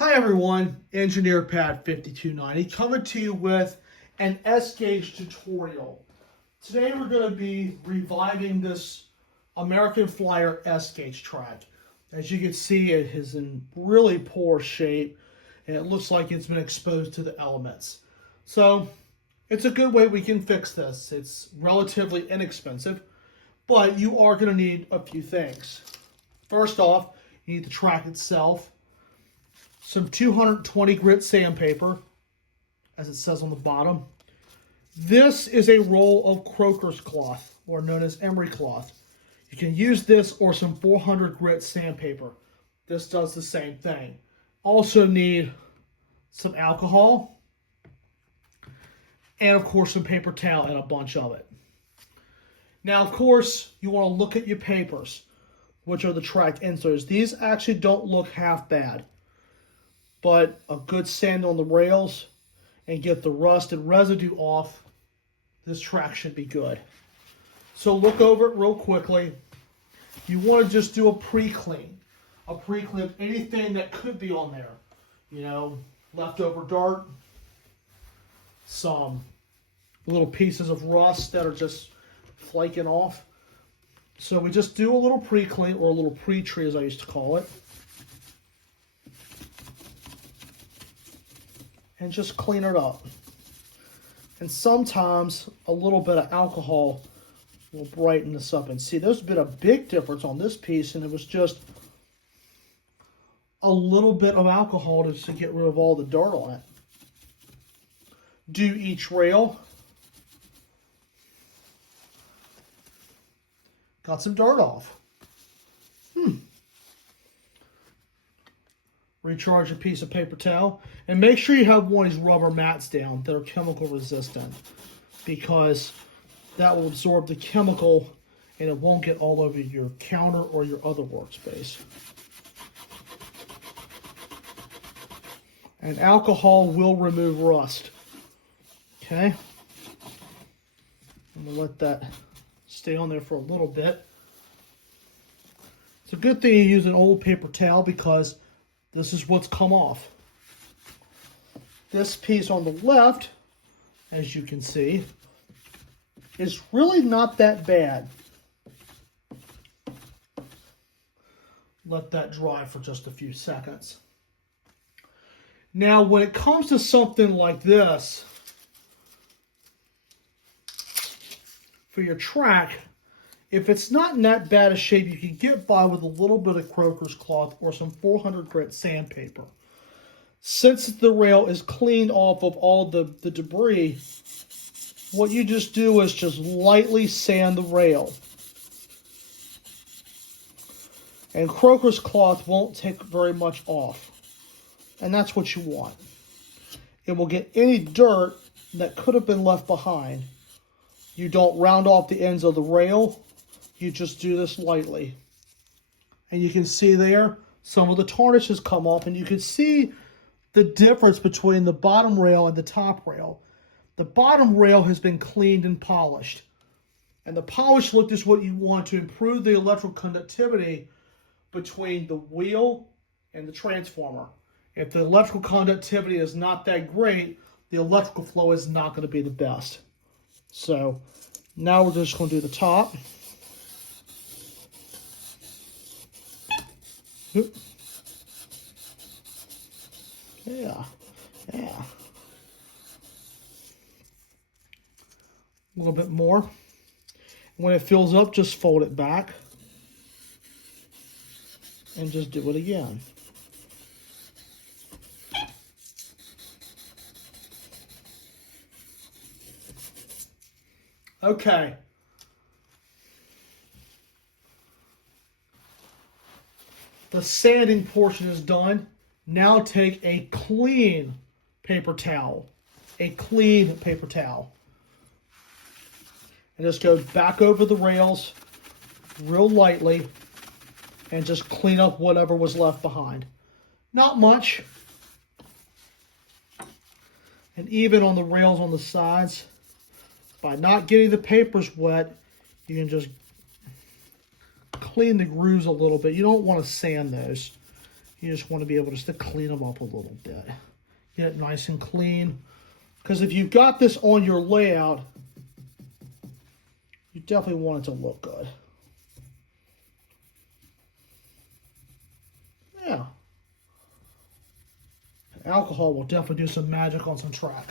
Hi everyone, Engineer Pat 5290 coming to you with an S-Gauge tutorial. Today we're going to be reviving this American Flyer S-Gauge track. As you can see, it is in really poor shape and it looks like it's been exposed to the elements. So it's a good way we can fix this. It's relatively inexpensive, but you are going to need a few things. First off, you need the track itself, some 220 grit sandpaper, as it says on the bottom. This is a roll of Croker's cloth, or known as emery cloth. You can use this or some 400 grit sandpaper. This does the same thing. Also need some alcohol, and of course some paper towel and a bunch of it. Now, of course, you want to look at your papers, which are the track inserts. These actually don't look half bad, but a good sand on the rails and get the rust and residue off, this track should be good. So look over it real quickly. You want to just do a pre-clean of anything that could be on there. You know, leftover dirt, some little pieces of rust that are just flaking off. So we just do a little pre-clean, or a little pre-tree as I used to call it. And just clean it up. And sometimes a little bit of alcohol will brighten this up. And see, there's been a big difference on this piece, and it was just a little bit of alcohol to get rid of all the dirt on it. Do each rail. Got some dirt off. Recharge a piece of paper towel, and make sure you have one of these rubber mats down that are chemical resistant, because that will absorb the chemical and it won't get all over your counter or your other workspace. And alcohol will remove rust. Okay, I'm gonna let that stay on there for a little bit. It's a good thing you use an old paper towel, because this is what's come off. This piece on the left, as you can see, is really not that bad. Let that dry for just a few seconds. Now, when it comes to something like this, for your track, if it's not in that bad a shape, you can get by with a little bit of Croker's cloth or some 400 grit sandpaper. Since the rail is cleaned off of all the debris, what you just do is just lightly sand the rail. And Croker's cloth won't take very much off. And that's what you want. It will get any dirt that could have been left behind. You don't round off the ends of the rail. You just do this lightly. And you can see there, some of the tarnish has come off, and you can see the difference between the bottom rail and the top rail. The bottom rail has been cleaned and polished. And the polished look is what you want to improve the electrical conductivity between the wheel and the transformer. If the electrical conductivity is not that great, the electrical flow is not going to be the best. So now we're just going to do the top. Yeah. A little bit more. When it fills up, just fold it back and just do it again. Okay. The sanding portion is done. Now take a clean paper towel. And just go back over the rails real lightly and just clean up whatever was left behind. Not much. And even on the rails on the sides, by not getting the papers wet, you can just clean the grooves a little bit. You don't want to sand those. You just want to be able just to clean them up a little bit. Get it nice and clean. Because if you've got this on your layout, you definitely want it to look good. Yeah. Alcohol will definitely do some magic on some track.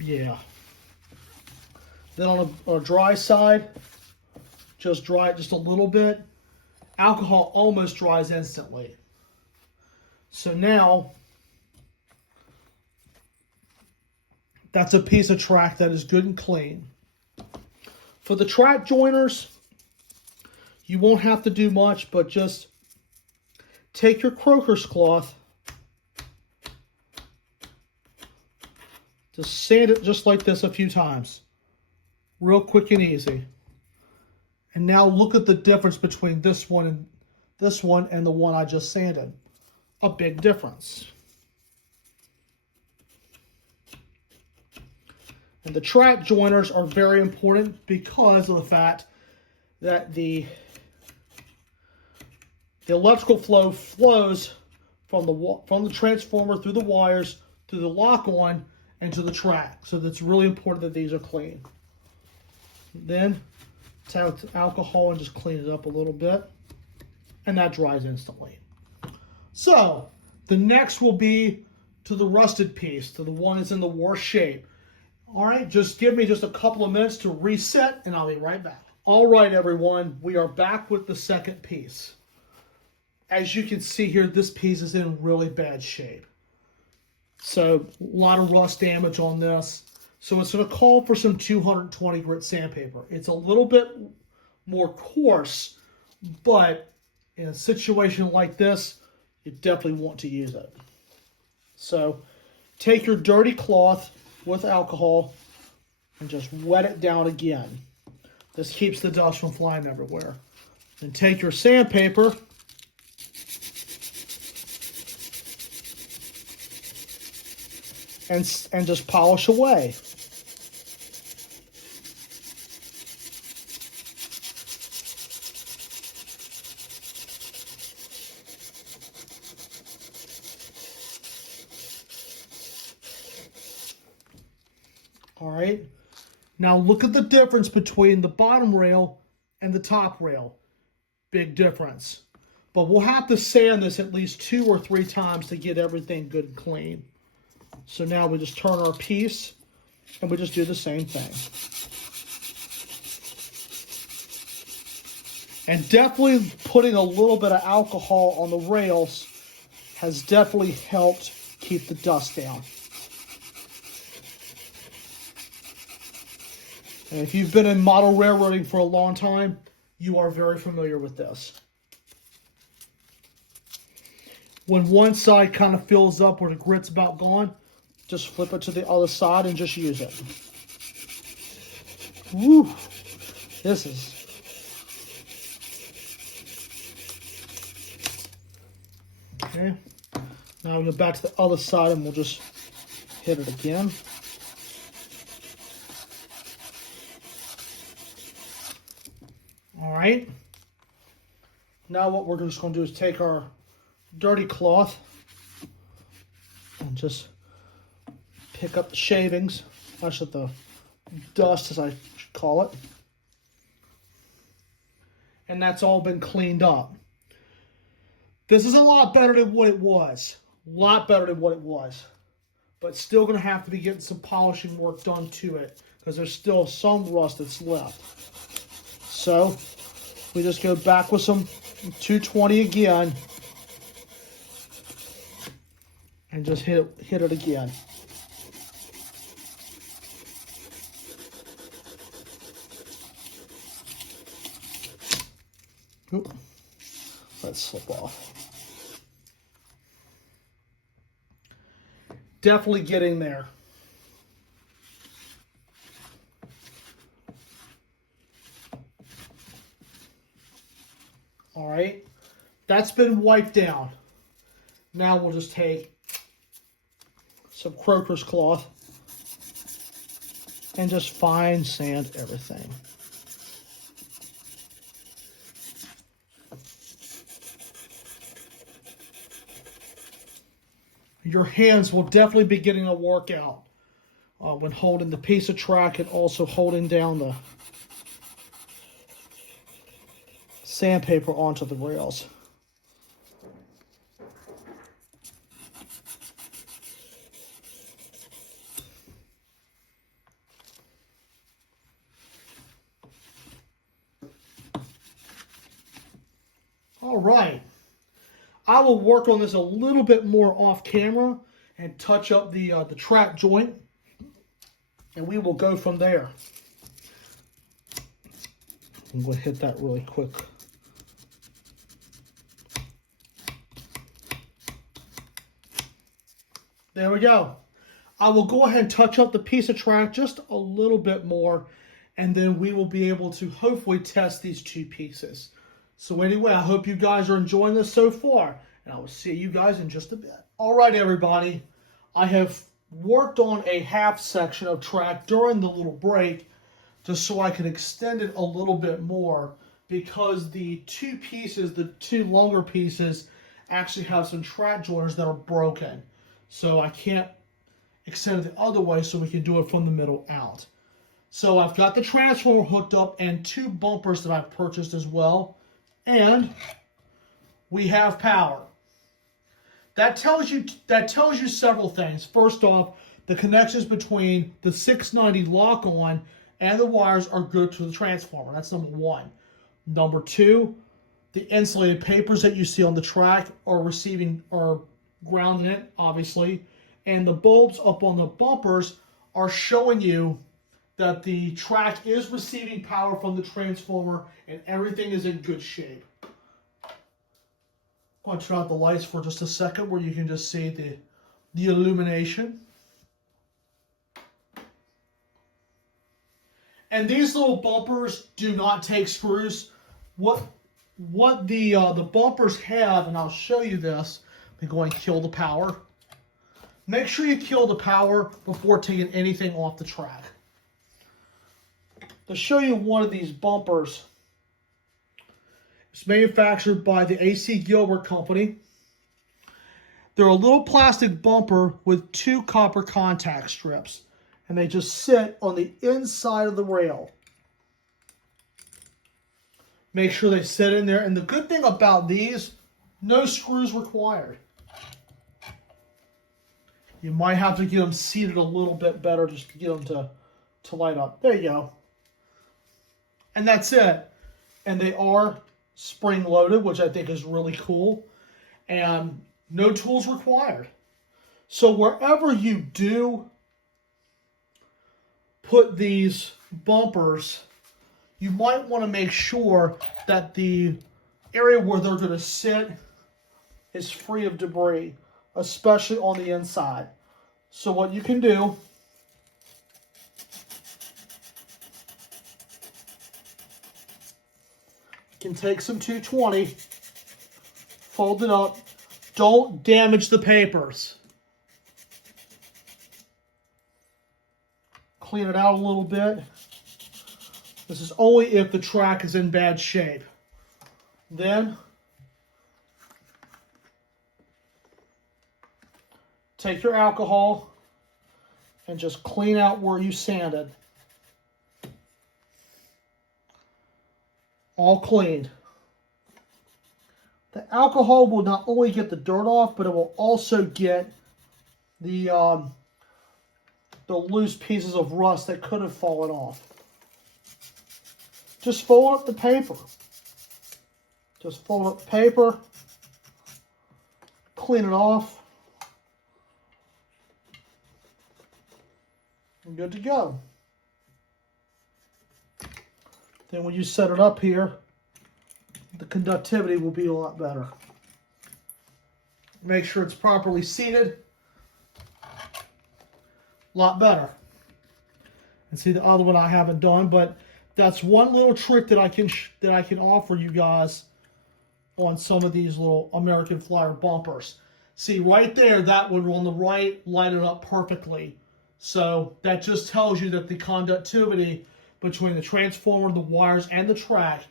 Yeah. Then on a dry side, just dry it just a little bit. Alcohol almost dries instantly. So now, that's a piece of track that is good and clean. For the track joiners, you won't have to do much, but just take your croquer's cloth, just sand it just like this a few times. Real quick and easy. And now look at the difference between this one and the one I just sanded. A big difference. And the track joiners are very important because of the fact that the electrical flow flows from the transformer through the wires, through the lock-on, and to the track. So that's really important that these are clean. Then take alcohol and just clean it up a little bit. And that dries instantly. So the next will be to the rusted piece, to the one that's in the worst shape. All right, just give me just a couple of minutes to reset and I'll be right back. All right, everyone, we are back with the second piece. As you can see here, this piece is in really bad shape. So a lot of rust damage on this. So it's going to call for some 220 grit sandpaper. It's a little bit more coarse, but in a situation like this, you definitely want to use it. So take your dirty cloth with alcohol and just wet it down again. This keeps the dust from flying everywhere. Then take your sandpaper and just polish away. All right. Now look at the difference between the bottom rail and the top rail. Big difference. But we'll have to sand this at least 2 or 3 times to get everything good and clean. So now we just turn our piece and we just do the same thing. And definitely putting a little bit of alcohol on the rails has definitely helped keep the dust down. And if you've been in model railroading for a long time, you are very familiar with this. When one side kind of fills up where the grit's about gone, just flip it to the other side and just use it. Woo! This is... Okay. Now we'll go back to the other side and we'll just hit it again. All right. Now what we're just going to do is take our dirty cloth and just pick up the shavings, actually the dust as I should call it. And that's all been cleaned up. This is a lot better than what it was. A lot better than what it was. But still going to have to be getting some polishing work done to it because there's still some rust that's left. So we just go back with some 220 again and just hit it again. Oop. Let's slip off. Definitely getting there. All right, that's been wiped down. Now we'll just take some croquer's cloth and just fine sand everything. Your hands will definitely be getting a workout when holding the piece of track and also holding down the sandpaper onto the rails. All right. I will work on this a little bit more off camera and touch up the track joint, and we will go from there. I'm going to hit that really quick. There we go. I will go ahead and touch up the piece of track just a little bit more, and then we will be able to hopefully test these two pieces. So anyway, I hope you guys are enjoying this so far, and I will see you guys in just a bit. All right, everybody. I have worked on a half section of track during the little break just so I could extend it a little bit more, because the two pieces, the two longer pieces, actually have some track joiners that are broken. So I can't extend it the other way, so we can do it from the middle out. So I've got the transformer hooked up and two bumpers that I've purchased as well. And we have power. That tells you several things. First off, the connections between the 690 lock-on and the wires are good to the transformer. That's number one. Number two, the insulated papers that you see on the track are grounding it, obviously. And the bulbs up on the bumpers are showing you that the track is receiving power from the transformer and everything is in good shape. I'm going to turn out the lights for just a second where you can just see the illumination. And these little bumpers do not take screws. What the bumpers have, and I'll show you this, I'm going to kill the power. Make sure you kill the power before taking anything off the track. To show you one of these bumpers, it's manufactured by the AC Gilbert Company. They're a little plastic bumper with two copper contact strips, and they just sit on the inside of the rail. Make sure they sit in there, and the good thing about these, no screws required. You might have to get them seated a little bit better just to get them to light up. There you go. And that's it. And they are spring loaded, which I think is really cool. And no tools required. So wherever you do put these bumpers, you might want to make sure that the area where they're going to sit is free of debris, especially on the inside. So what you can do, can take some 220, fold it up. Don't damage the papers. Clean it out a little bit. This is only if the track is in bad shape. Then take your alcohol and just clean out where you sanded. All cleaned. The alcohol will not only get the dirt off, but it will also get the loose pieces of rust that could have fallen off. Just fold up the paper. Just fold up the paper. Clean it off. And good to go. Then when you set it up here, the conductivity will be a lot better. Make sure it's properly seated. A lot better. And see, the other one I haven't done, but that's one little trick that I can offer you guys on some of these little American Flyer bumpers. See, right there, that one on the right lighted up perfectly. So that just tells you that the conductivity between the transformer, the wires, and the track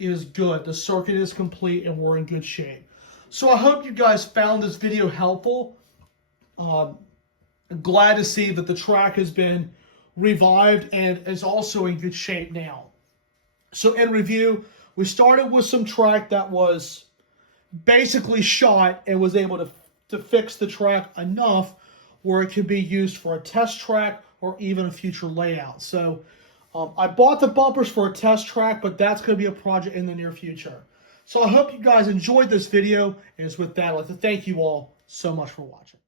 is good. The circuit is complete and we're in good shape. So I hope you guys found this video helpful. Glad to see that the track has been revived and is also in good shape now. So in review, we started with some track that was basically shot and was able to fix the track enough where it could be used for a test track or even a future layout. So I bought the bumpers for a test track, but that's going to be a project in the near future. So I hope you guys enjoyed this video, and with that, I'd like to thank you all so much for watching.